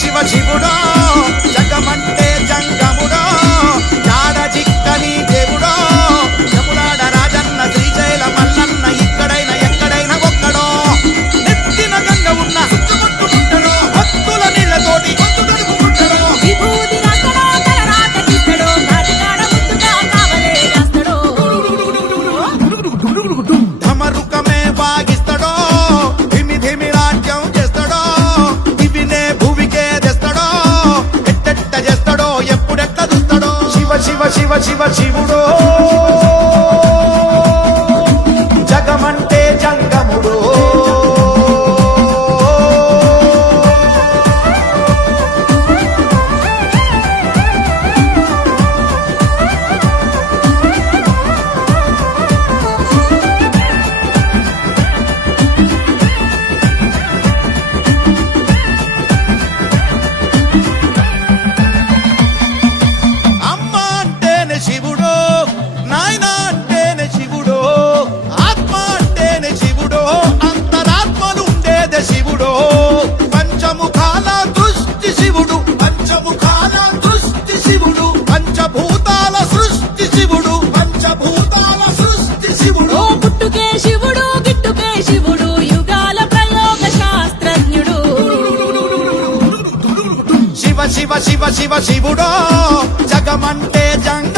శివ శివుడో జగమంటే జంగముడో జాడ జిక్కని దేవుడో యములాడ రాజన్న శ్రీశైల మల్లన్న ఇక్కడైనా ఎక్కడైనా ఒక్కడో నెత్తిన గంగ ఉన్న చుట్టుముట్టుకుంటాడో భక్తుల నీళ్లతోటి గొంతు తడుపుకుంటాడో విభూతి రాస్తాడో తల రాత గీస్తాడో కాటికాడ ముద్దుగా కావలే రాస్తాడో ధమరుకమే వాగిస్తాడో ధిమి ధిమి రాజ్యం చేస్తాడో ఇవినే భూమికే తెస్తాడో ఎట్టెట్ట చేస్తాడో ఎప్పుడెట్ట చూస్తాడో శివ శివ శివ శివ శివుడో జగమంటే జంగముడో అమ్మ అంటేనే శివుడో నాయన అంటేనే శివుడో ఆత్మ అంటేనే శివుడో అంతరాత్మలు ఉండేదే శివుడో పంచముఖాల దృష్టి శివుడు పంచముఖాల దృష్టి శివుడు పంచభూతాల సృష్టి శివుడు పంచభూతాల సృష్టి శివుడు ఓ పుట్టుకే శివుడు గిట్టుకే శివుడు యుగాల ప్రయోగ శాస్త్రజ్ఞుడు శివ శివ శివ శివ శివుడో జగమంటే జంగ